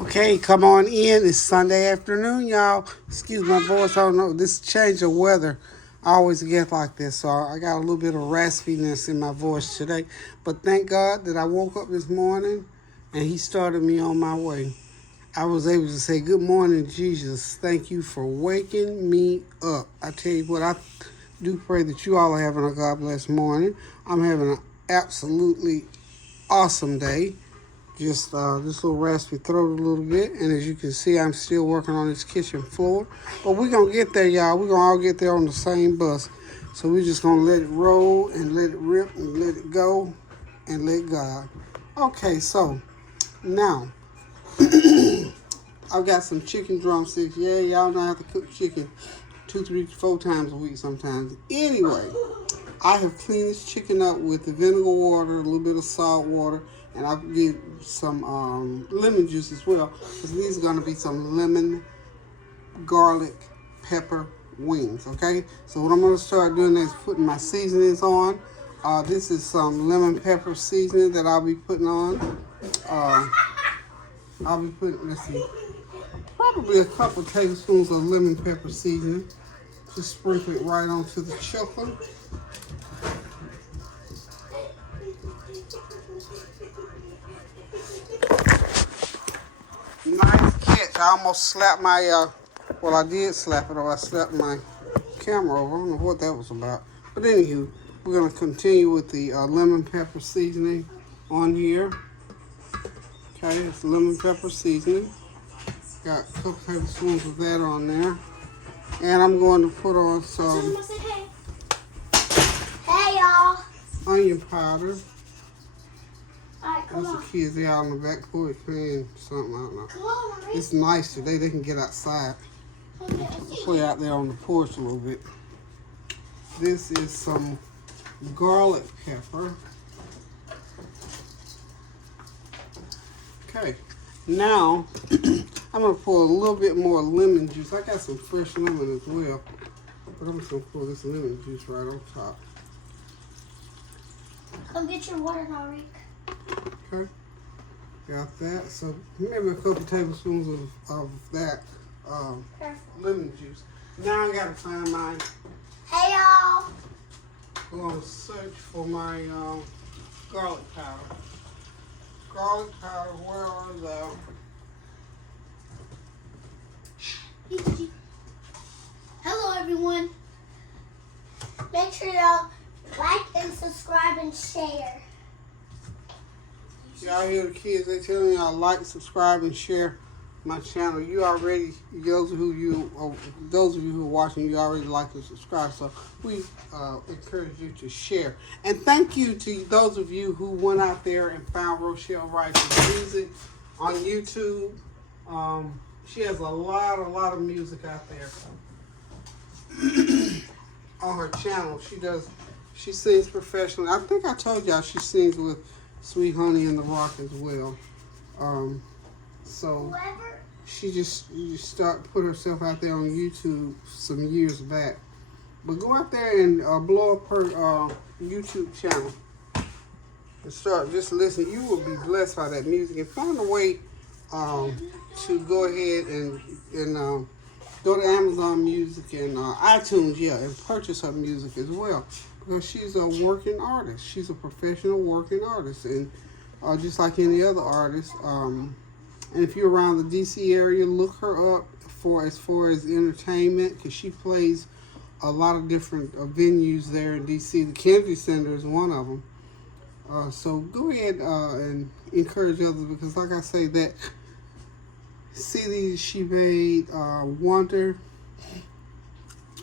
Okay, come on in. It's Sunday afternoon, y'all. Excuse my voice. I don't know. This change of weather, I always get like this. So I got a little bit of raspiness in my voice today. But thank God that I woke up this morning and He started me on my way. I was able to say, "Good morning, Jesus. Thank you for waking me up." I tell you what, I do pray that you all are having a God bless morning. I'm having an absolutely awesome day. Just this little raspy throat a little bit, and as you can see, I'm still working on this kitchen floor. But we're gonna get there, y'all. We're gonna all get there on the same bus. So we're just gonna let it roll and let it rip and let it go and let God. Okay, so now I've got some chicken drumsticks. Yeah, y'all know I have to cook chicken 2, 3, 4 times a week sometimes. Anyway, I have cleaned this chicken up with the vinegar water, a little bit of salt water, and I'll give some lemon juice as well, because these are going to be some lemon, garlic, pepper wings, okay? So what I'm going to start doing is putting my seasonings on. This is some lemon pepper seasoning that I'll be putting on. I'll be putting, let's see, probably a couple tablespoons of lemon pepper seasoning. Just sprinkle it right onto the chicken. Nice catch. I almost slapped my, well, I did slap it, or I slapped my camera over. I don't know what that was about. But anywho, we're going to continue with the lemon pepper seasoning on here. Okay, it's lemon pepper seasoning. Got a couple tablespoons of that on there. And I'm going to put on some y'all. Onion powder. Alright, come Those on. the kids, they out on the back porch playing something, I don't know. Come on, Marie. It's nice today, they can get outside. Play out there on the porch a little bit. This is some garlic pepper. Okay, now I'm gonna pour a little bit more lemon juice. I got some fresh lemon as well, but I'm just gonna pour this lemon juice right on top. Come get your water, Marie. Okay, got that. So maybe a couple tablespoons of that lemon juice. Now I gotta find my. Hey, y'all. I'm gonna search for my garlic powder. Garlic powder, where are they? Hello, everyone. Make sure y'all like and subscribe and share. Y'all hear the kids? They telling y'all like, subscribe, and share my channel. You already, those of you who are watching, you already like and subscribe. So we encourage you to share. And thank you to those of you who went out there and found Rochelle Rice's music on YouTube. She has a lot of music out there on her channel. She sings professionally. I think I told y'all she sings with Sweet Honey and the Rock as well. So she just put herself out there on YouTube some years back. But go out there and blow up her YouTube channel and start just listening. You will be blessed by that music, and find a way to go ahead and go to Amazon Music and iTunes, and purchase her music as well, because she's a working artist. She's a professional working artist, and just like any other artist. And if you're around the DC area, look her up as far as entertainment, because she plays a lot of different venues there in DC. The Kennedy Center is one of them. So go ahead and encourage others, because like I say, that CD she made, Wonder,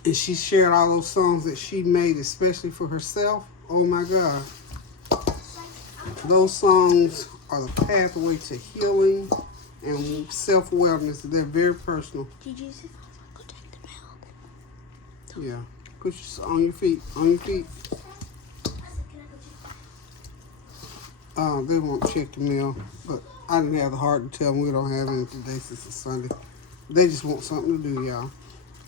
and she shared all those songs that she made especially for herself. Oh my God. Those songs are the pathway to healing and self-awareness. They're very personal. Did you say go check the mail? Yeah. Put your, on your feet. On your feet. They won't check the mail, but I didn't have the heart to tell them we don't have any today since it's Sunday. They just want something to do, y'all.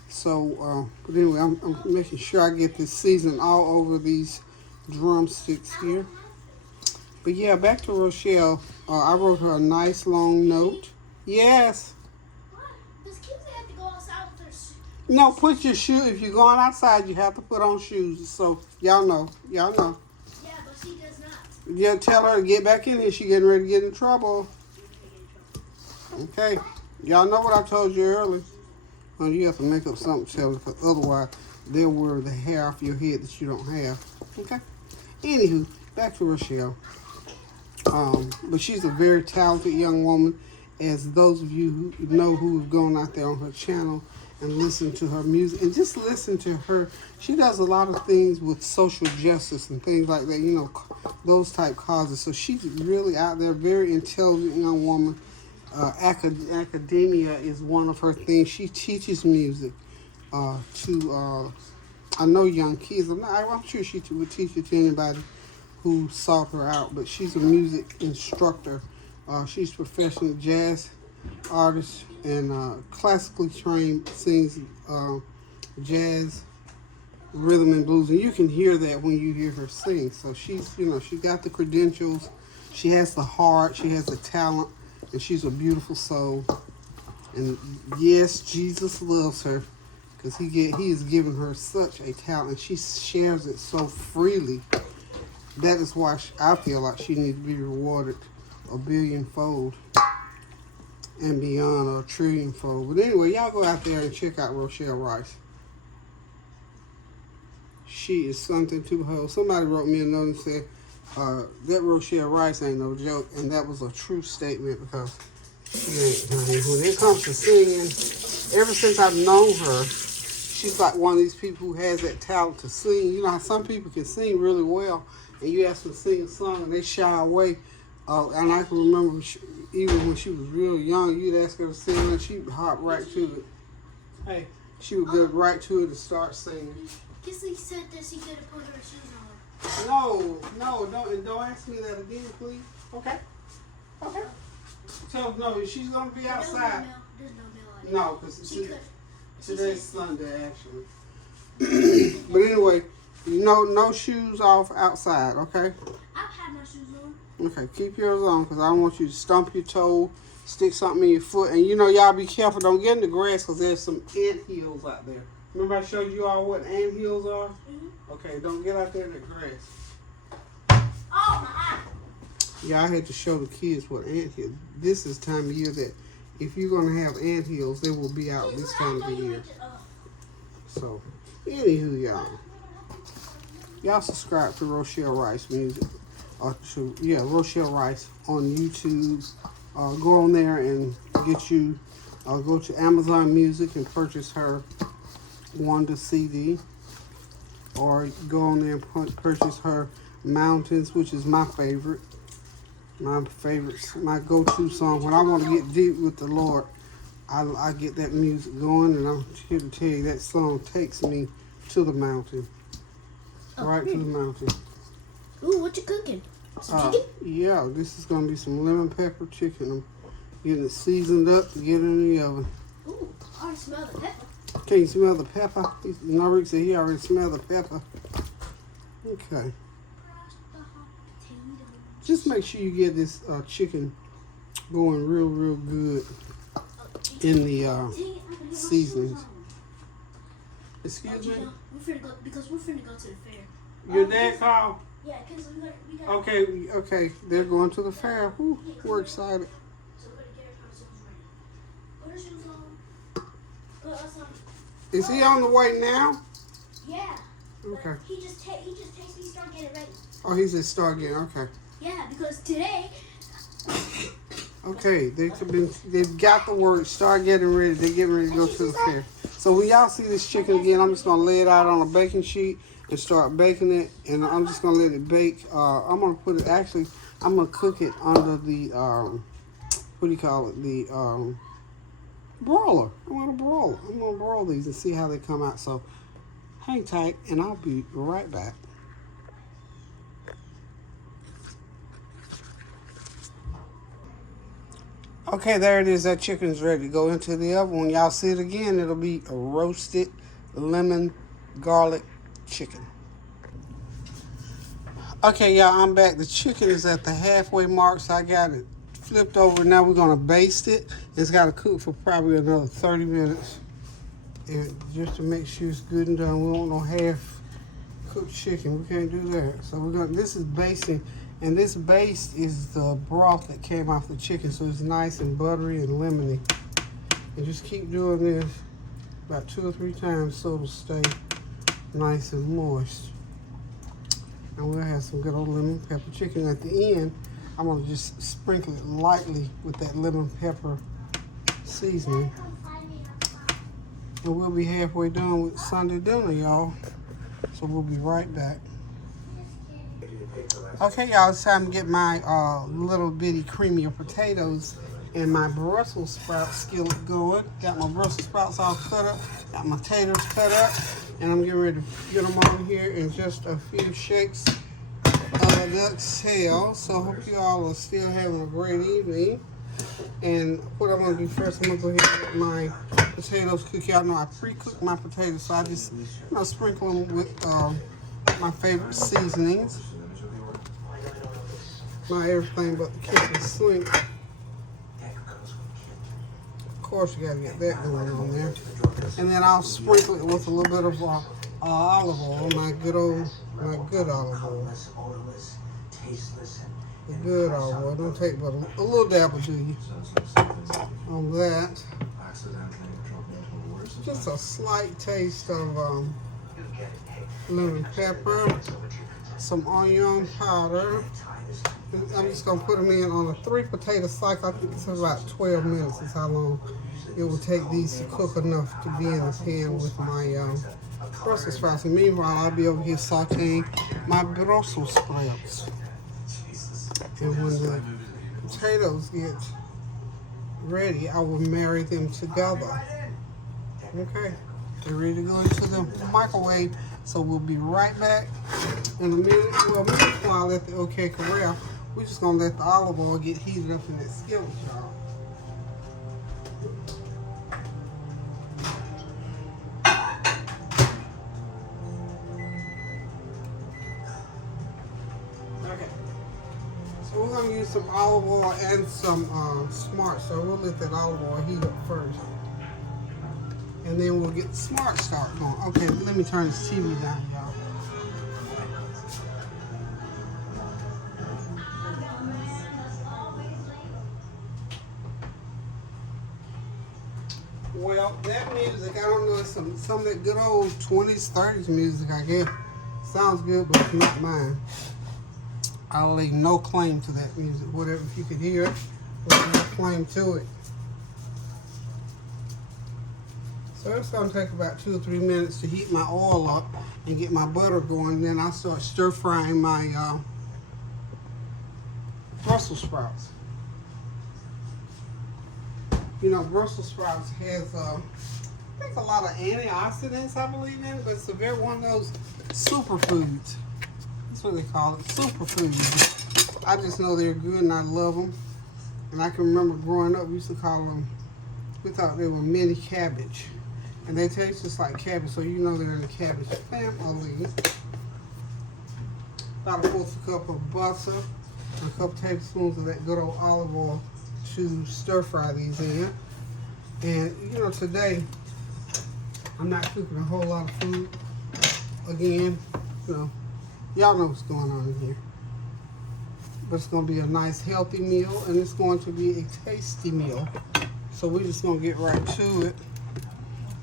So, but anyway, I'm making sure I get this season all over these drumsticks here. But yeah, back to Rochelle. I wrote her a nice long note Yes. What? Does kids have to go outside with their shoes? No, put your shoe. If you're going outside, you have to put on shoes. So y'all know. Y'all know. Yeah, but she does not. Yeah, tell her to get back in here. She getting ready to get in trouble. Okay. Y'all know what I told you earlier. Well, you have to make up something, tell her, because otherwise they'll wear the hair off your head that you don't have. Okay. Anywho, back to Rochelle. But she's a very talented young woman, as those of you who know who have gone out there on her channel and listened to her music and just listen to her. She does a lot of things with social justice and things like that, you know, those type causes. So she's really out there, very intelligent young woman. Academia is one of her things. She teaches music to, I know, young kids. I'm sure she would teach it to anybody who sought her out, but she's a music instructor. She's a professional jazz artist and classically trained, sings jazz, rhythm and blues, and you can hear that when you hear her sing. So she's, you know, she got the credentials, she has the heart, she has the talent, and she's a beautiful soul. And yes, Jesus loves her because he has given her such a talent, and she shares it so freely. That is why I feel like she needs to be rewarded a billionfold and beyond, or a trillionfold. But anyway, y'all go out there and check out Rochelle Rice. She is something to behold. Somebody wrote me a note and said, that Rochelle Rice ain't no joke, and that was a true statement, because she ain't, honey. When it comes to singing, ever since I've known her, she's like one of these people who has that talent to sing. You know how some people can sing really well, and you ask them to sing a song and they shy away. And I can remember even when she was real young, you'd ask her to sing and she'd hop right to it. Hey, she would go right to it and start singing. Kissy said that she could have put her shoes on. No, don't ask me that again, please. Okay. Tell her no, she's gonna be outside. There's no mail. No, because today's Sunday actually. But anyway, no shoes off outside, okay? I've had my shoes on. Okay, keep yours on, because I don't want you to stump your toe, stick something in your foot. And y'all be careful. Don't get in the grass, because there's some ant hills out there. Remember I showed you all what ant hills are? Mm-hmm. Okay, don't get out there in the grass. Oh, my eye. Yeah, I had to show the kids what ant hills. This is time of year that if you're going to have ant hills, they will be out this time of the year. So, anywho, y'all subscribe to Rochelle Rice Music. Rochelle Rice on YouTube. Go on there and get you, go to Amazon Music and purchase her Wanda CD. Or go on there and purchase her Mountains, which is my favorite. My go-to song. When I want to get deep with the Lord, I get that music going, and I'm here to tell you that song takes me to the mountain. Right to the mountain. Ooh, what you cooking? Some chicken? Yeah, this is going to be some lemon pepper chicken. I'm getting it seasoned up to get it in the oven. Ooh, I already smell the pepper. Can you smell the pepper? Rick said he already smelled the pepper. Okay. Just make sure you get this chicken going real good in the seasonings. Excuse me? Because we're finna go to the fair. Your dad called? Yeah, because we got... Okay. They're going to the fair. Whew, we're excited. So we're going to get our shoes on. Put our shoes on. Is he on the way now? Yeah. Okay. He just takes me start getting ready. Oh, he said start getting, okay. Yeah, because today... Okay, they've got the word, start getting ready. They're getting ready to go to the fair. So when y'all see this chicken again, I'm just going to lay it out on a baking sheet and start baking it. And I'm just going to let it bake. I'm going to put it, actually, I'm going to cook it under the, the broiler. I'm going to broil these and see how they come out. So hang tight and I'll be right back. Okay, there it is. That chicken's ready to go into the oven. When y'all see it again, it'll be a roasted lemon garlic chicken. Okay, y'all, I'm back. The chicken is at the halfway mark, so I got it flipped over. Now we're gonna baste it. It's gotta cook for probably another 30 minutes. And just to make sure it's good and done. We don't want no half cooked chicken. We can't do that. So we're gonna, this is basting. And this baste is the broth that came off the chicken. So it's nice and buttery and lemony. And just keep doing this about 2 or 3 times so it'll stay nice and moist. And we'll have some good old lemon pepper chicken. At the end, I'm gonna just sprinkle it lightly with that lemon pepper seasoning. And we'll be halfway done with Sunday dinner, y'all. So we'll be right back. Okay, y'all, it's time to get my little bitty creamier potatoes and my Brussels sprout skillet going. Got my Brussels sprouts all cut up, got my taters cut up, and I'm getting ready to get them on here in just a few shakes of a duck's tail. So I hope you all are still having a great evening. And what I'm gonna do first, I'm gonna go ahead and get my potatoes cooked. Y'all know I pre-cooked my potatoes, so I just sprinkle them with my favorite seasonings. Not everything but the kitchen sink. Of course, you gotta get that going on there. And then I'll sprinkle it with a little bit of olive oil, my good olive oil. The good olive oil. Don't take but a little dab will do you on that. Just a slight taste of lemon pepper, some onion powder. I'm just gonna put them in on a 3 potato cycle. I think it's about 12 minutes is how long it will take these to cook enough to be in the pan with my Brussels sprouts. And meanwhile, I'll be over here sauteing my Brussels sprouts. And when the potatoes get ready, I will marry them together. Okay, they're ready to go into the microwave. So we'll be right back in a minute. Well, meanwhile, at the OK Corral, we're just gonna let the olive oil get heated up in that skillet, y'all. Okay. So we're gonna use some olive oil and some Smart. So we'll let that olive oil heat up first. And then we'll get the Smart Start going. Okay, let me turn this TV down, y'all. Well, that music, I don't know, it's some of that good old 20s, 30s music, I guess. Sounds good, but it's not mine. I'll lay no claim to that music. Whatever, if you could hear it, there's no claim to it. So it's going to take about 2 or 3 minutes to heat my oil up and get my butter going. Then I'll start stir frying my Brussels sprouts. You know, Brussels sprouts has, I think, a lot of antioxidants, I believe in it, but it's one of those superfoods. That's what they call it, superfoods. I just know they're good and I love them. And I can remember growing up, we used to call them, we thought they were mini cabbage. And they taste just like cabbage, so you know they're in the cabbage family. About a 1/4 cup of butter, a couple tablespoons of that good old olive oil to stir fry these in. And you know, today I'm not cooking a whole lot of food. Again, you know, y'all know what's going on in here. But it's gonna be a nice healthy meal and it's going to be a tasty meal. So we're just gonna get right to it.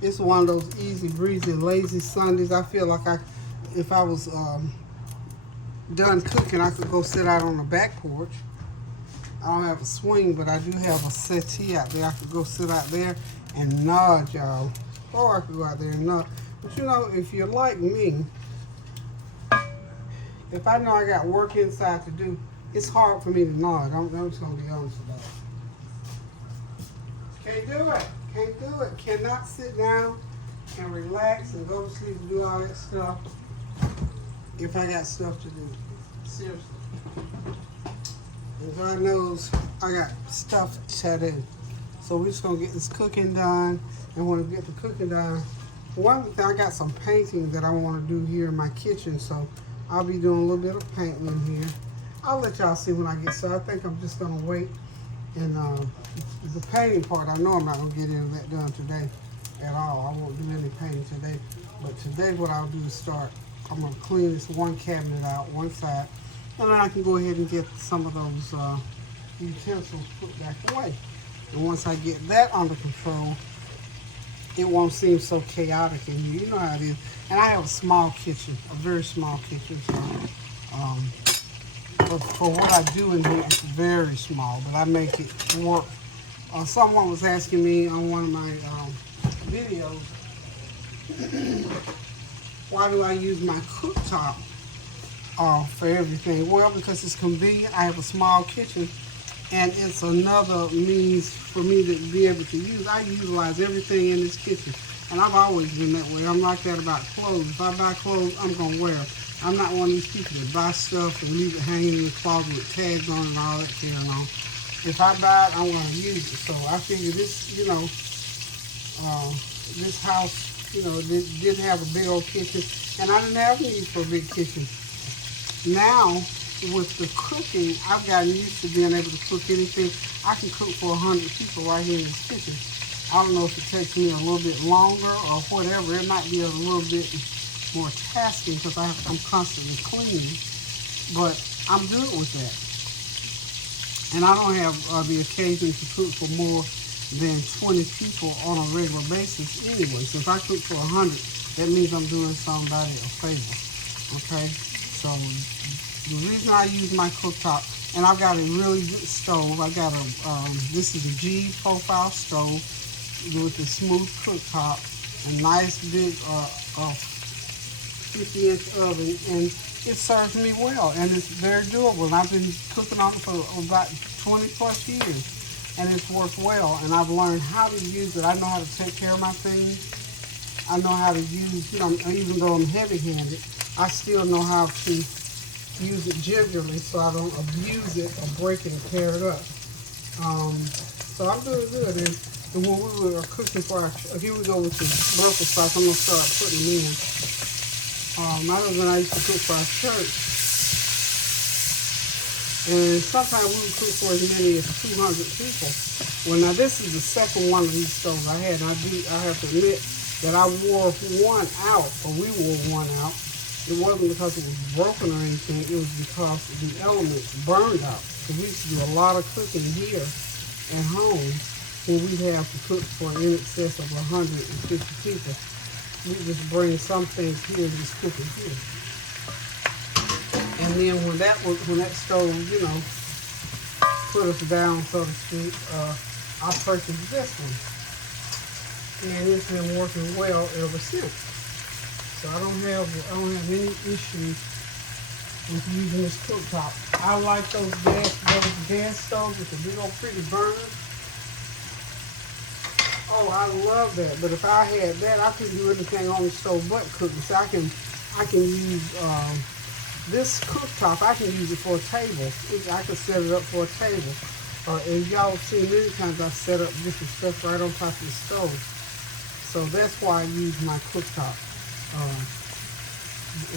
It's one of those easy breezy lazy Sundays. I feel like if I was done cooking, I could go sit out on the back porch. I don't have a swing, but I do have a settee out there. I could go sit out there and nod, y'all. Or I could go out there and nod. But you know, if you're like me, if I know I got work inside to do, it's hard for me to nod. I'm just gonna be honest about it. Can't do it. Can't do it. Cannot sit down and relax and go to sleep and do all that stuff if I got stuff to do. Seriously. And God knows I got stuff to do. So we're just gonna get this cooking done. And when we get the cooking done, one thing, I got some painting that I want to do here in my kitchen. So I'll be doing a little bit of painting in here. I'll let y'all see when I get started. I think I'm just gonna wait And the painting part, I know I'm not gonna get any of that done today at all. I won't do any painting today. But today what I'll do is start, I'm gonna clean this one cabinet out, one side, and then I can go ahead and get some of those utensils put back away. And once I get that under control, it won't seem so chaotic in here. You know how it is. And I have a small kitchen, a very small kitchen. So, but for what I do in here, it's very small, but I make it work. Someone was asking me on one of my videos, why do I use my cooktop for everything? Well, because it's convenient. I have a small kitchen, and it's another means for me to be able to use. I utilize everything in this kitchen, and I've always been that way. I'm like that about clothes. If I buy clothes, I'm gonna wear them. I'm not one of these people that buy stuff and leave it hanging in the closet with tags on it and all that carrying on. If I buy it, I'm gonna use it. So I figure this, this house, didn't have a big old kitchen, and I didn't have need for a big kitchen. Now, with the cooking, I've gotten used to being able to cook anything. I can cook for 100 people right here in this kitchen. I don't know if it takes me a little bit longer or whatever. It might be a little bit more tasking because I'm constantly cleaning, but I'm good with that. And I don't have the occasion to cook for more than 20 people on a regular basis anyway. So if I cook for 100, that means I'm doing somebody a favor, okay? So the reason I use my cooktop, and I've got a really good stove. I got this is a G profile stove with a smooth cooktop, a nice big 50-inch oven, and it serves me well, and it's very doable. And I've been cooking on it for about 20 plus years, and it's worked well, and I've learned how to use it. I know how to take care of my things. I know how to use, even though I'm heavy-handed, I still know how to use it gingerly so I don't abuse it or break it and tear it up. So I'm doing good. And when we were cooking for our, here we go with the Brussels sprouts. I'm going to start putting them in. My husband and I used to cook for our church. And sometimes we would cook for as many as 200 people. Well, now this is the second one of these stoves I had. And I have to admit that I wore one out, or we wore one out. It wasn't because it was broken or anything. It was because the elements burned out. So we used to do a lot of cooking here at home when we'd have to cook for in excess of 150 people. We just bring some things here and just cook it here. And then when that stove, put us down, so to speak, I purchased this one. And it's been working well ever since. So I don't have any issues with using this cooktop. I like those gas stoves with the big old pretty burners. Oh, I love that. But if I had that, I couldn't do anything on the stove but cooking. So I can use this cooktop. I can use it for a table. I can set it up for a table. And y'all have seen many times I set up different stuff right on top of the stove. So that's why I use my cooktop.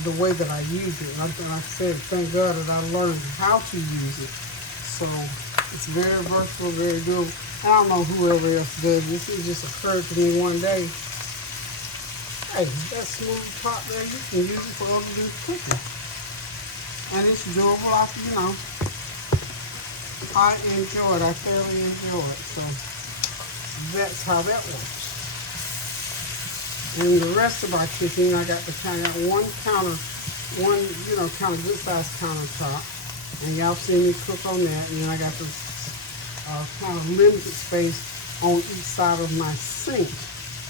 The way that I use it. Like I said, thank God that I learned how to use it. So it's very versatile, very doable. I don't know whoever else does this. It just occurred to me one day. Hey, that smooth top there, you can use it for other than cooking. And it's doable. I enjoy it. I thoroughly enjoy it. So that's how that works. And the rest of our kitchen, I got kind of good sized countertop. And y'all seen me cook on that. And then I got this kind of limited space on each side of my sink.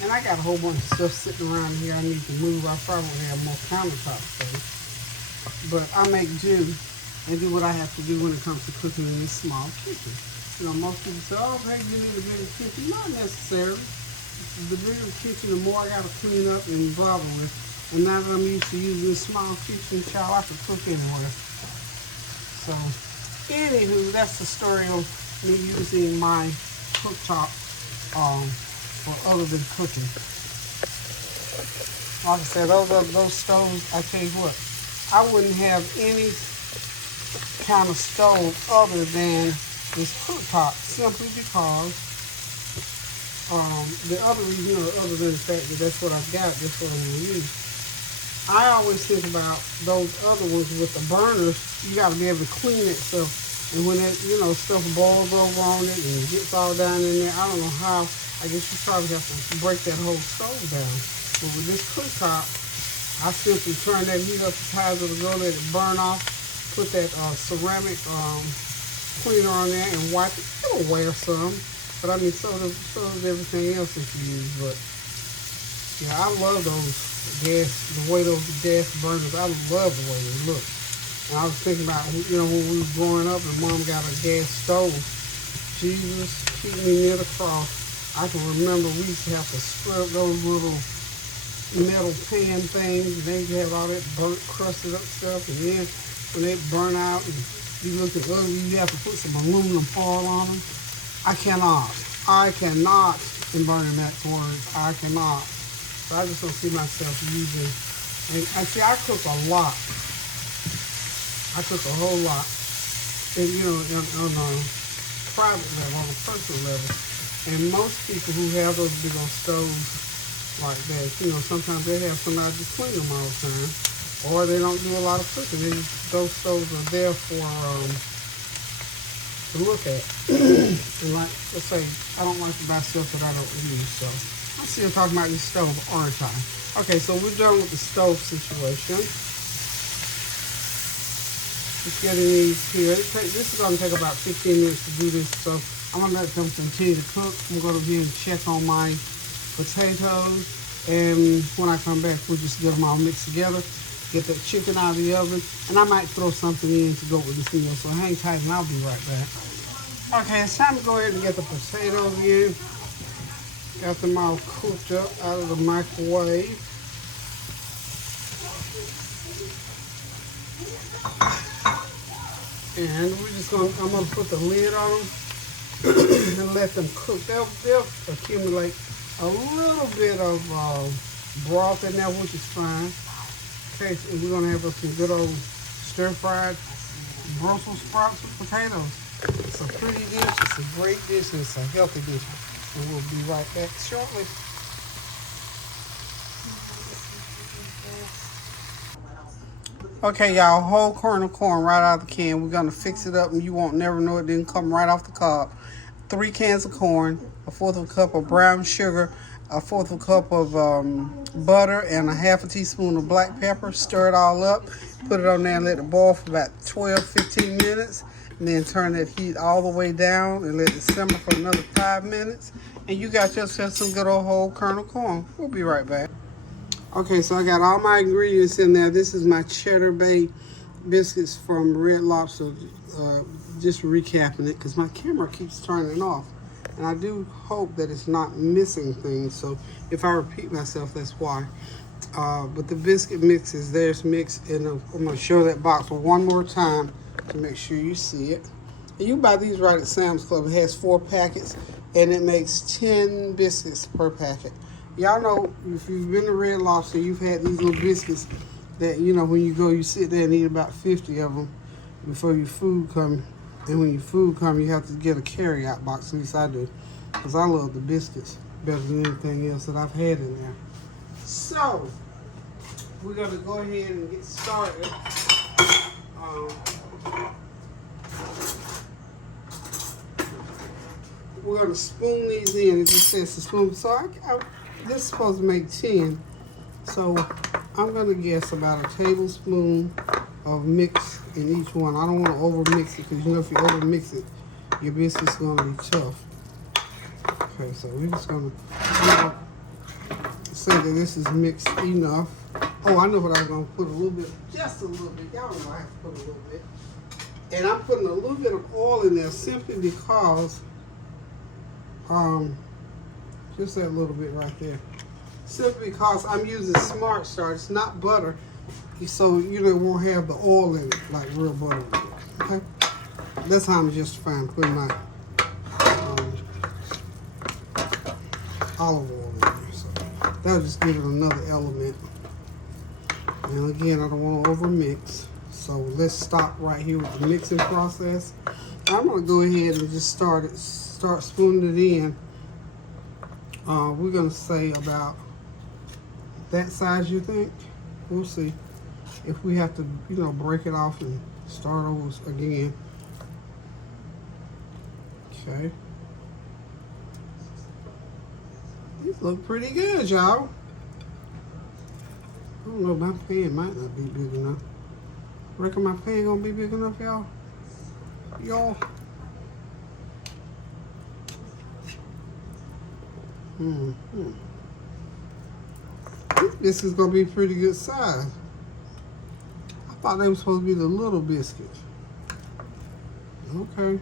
And I got a whole bunch of stuff sitting around here I need to move. I probably have more countertop space. But I make do and do what I have to do when it comes to cooking in this small kitchen. Most people say, oh, hey, you need a bigger kitchen. Not necessarily. The bigger the kitchen, the more I got to clean up and bother with. And now that I'm used to using this small kitchen, child, I can cook anywhere. So, anywho, that's the story of me using my cooktop for other than cooking. Like I said, those stoves, I tell you what, I wouldn't have any kind of stove other than this cooktop simply because the other reason, other than the fact that that's what I've got, that's what I'm gonna use. I always think about those other ones with the burners. You got to be able to clean it stuff, and when that stuff boils over on it and gets all down in there, I don't know how. I guess you probably have to break that whole stove down. But with this cooktop, I simply turn that heat up as high as it'll go, let it burn off, put that ceramic cleaner on there and wipe it. It'll wear some, but I mean, so does everything else that you use. But yeah, I love those the way those gas burners, I love the way they look. And I was thinking about, when we were growing up and Mom got a gas stove. Jesus, keep me near the cross. I can remember we used to have to scrub those little metal pan things, and then you have all that burnt, crusted up stuff, and then when they burn out and you look at ugly, you have to put some aluminum foil on them. I cannot, in burning that words, I cannot. So I just don't see myself using, and I cook a lot. I cook a whole lot, and on a private level, on a personal level. And most people who have those big old stoves like that, sometimes they have somebody to clean them all the time, or they don't do a lot of cooking. Those stoves are there for to look at. And like, let's say, I don't like to buy stuff that I don't use, so I'm still talking about this stove, aren't I? Okay, so we're done with the stove situation. Just getting these here. This is going to take about 15 minutes to do this, so I'm going to let them continue to cook. I'm going to go and check on my potatoes, and when I come back, we'll just get them all mixed together, get the chicken out of the oven, and I might throw something in to go with this meal, so hang tight and I'll be right back. Okay, it's time to go ahead and get the potatoes in. Got them all cooked up out of the microwave. And I'm gonna put the lid on them and let them cook. They'll accumulate a little bit of broth in there, which is fine. Okay, so we're gonna have some good old stir-fried Brussels sprouts with potatoes. It's a pretty dish, it's a great dish, and it's a healthy dish. And we'll be right back shortly. Okay, y'all, whole kernel corn right out of the can. We're gonna fix it up, and you won't never know it didn't come right off the cob. 3 cans of corn, a 1/4 of a cup of brown sugar, a 1/4 of a cup of butter, and a 1/2 teaspoon of black pepper. Stir it all up, put it on there and let it boil for about 12-15 minutes. And then turn that heat all the way down and let it simmer for another 5 minutes. And you got yourself some good old whole kernel corn. We'll be right back. Okay, so I got all my ingredients in there. This is my cheddar bay biscuits from Red Lobster. Just recapping it because my camera keeps turning off. And I do hope that it's not missing things. So if I repeat myself, that's why. But the biscuit mix is there's mixed. And I'm going to show that box one more time to make sure you see it. And you buy these right at Sam's Club. It has 4 packets and it makes 10 biscuits per packet. Y'all know, if you've been to Red Lobster, you've had these little biscuits that, when you go, you sit there and eat about 50 of them before your food comes. And when your food comes, you have to get a carry-out box, at least I do. Because I love the biscuits better than anything else that I've had in there. So, we're going to go ahead and get started. We're going to spoon these in. It just says to spoon. So this is supposed to make 10. So I'm going to guess about a tablespoon of mix in each one. I don't want to over mix it because if you over mix it, your biscuit's going to be tough. Okay, so we're just going to say that this is mixed enough. Oh, I know what I'm going to put a little bit, just a little bit. Y'all know I have to put a little bit. And I'm putting a little bit of oil in there simply because, just that little bit right there. Simply because I'm using Smart Start. It's not butter, so it won't have the oil in it like real butter. Okay, that's how I'm justifying putting my olive oil in there. So that'll just give it another element. And again, I don't want to over mix. So let's stop right here with the mixing process. I'm gonna go ahead and just start spooning it in. We're gonna say about that size, you think? We'll see. If we have to, you know, break it off and start over again. Okay. These look pretty good, y'all. I don't know, my pan might not be big enough. Reckon my pan gonna be big enough, y'all? Y'all? This is gonna be pretty good size. I thought they were supposed to be the little biscuits. Okay.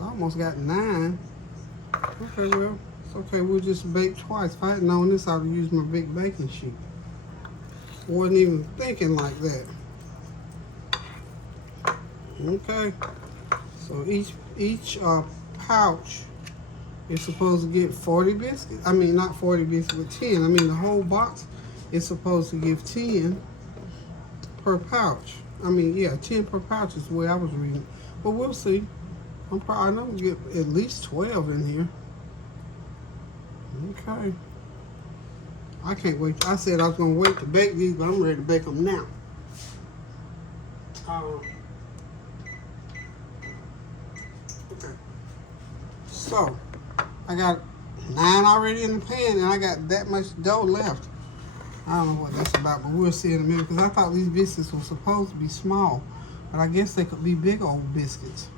I almost got 9. Okay, well, it's okay. We'll just bake twice. If I had known this, I would use my big baking sheet. Wasn't even thinking like that. Okay. So each pouch is supposed to get 40 biscuits. I mean, not 40 biscuits, but 10. I mean, the whole box is supposed to give 10 per pouch. I mean, yeah, 10 per pouch is the way I was reading. But we'll see. I know we'll get at least 12 in here. Okay. I can't wait. I said I was going to wait to bake these, but I'm ready to bake them now. Okay. So, I got 9 already in the pan, and I got that much dough left. I don't know what that's about, but we'll see in a minute, because I thought these biscuits were supposed to be small, but I guess they could be big old biscuits,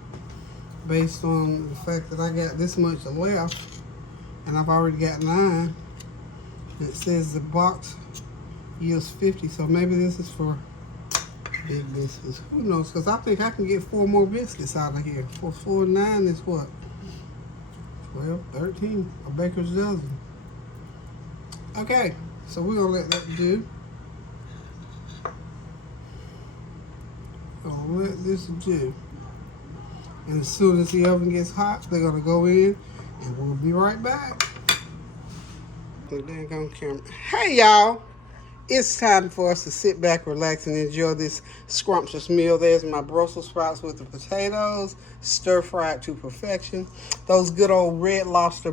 based on the fact that I got this much left, and I've already got 9. It says the box yields 50, so maybe this is for big biscuits. Who knows? Because I think I can get 4 more biscuits out of here. For 4, 9 is what? 12, 13, a baker's dozen. Okay, so we're gonna let that do. Gonna let this do. And as soon as the oven gets hot, they're gonna go in, and we'll be right back. The dang on camera. Hey y'all, it's time for us to sit back, relax, and enjoy this scrumptious meal. There's my Brussels sprouts with the potatoes, stir fried to perfection. Those good old Red Lobster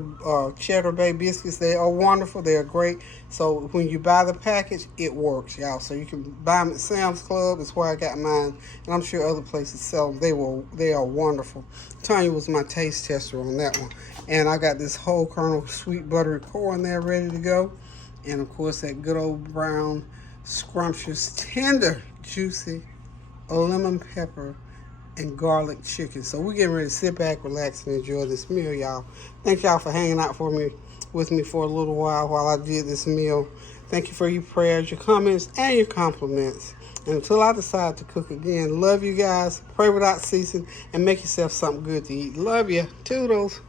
cheddar bay biscuits, they are wonderful. They are great. So when you buy the package, it works, y'all. So you can buy them at Sam's Club. That's where I got mine, and I'm sure other places sell them. They are wonderful. Tanya was my taste tester on that one. And I got this whole kernel sweet buttery corn there ready to go. And of course that good old brown, scrumptious, tender, juicy lemon pepper and garlic chicken. So we're getting ready to sit back, relax, and enjoy this meal, y'all. Thank y'all for hanging out with me for a little while I did this meal. Thank you for your prayers, your comments, and your compliments. And until I decide to cook again, love you guys. Pray without ceasing, and make yourself something good to eat. Love you. Toodles.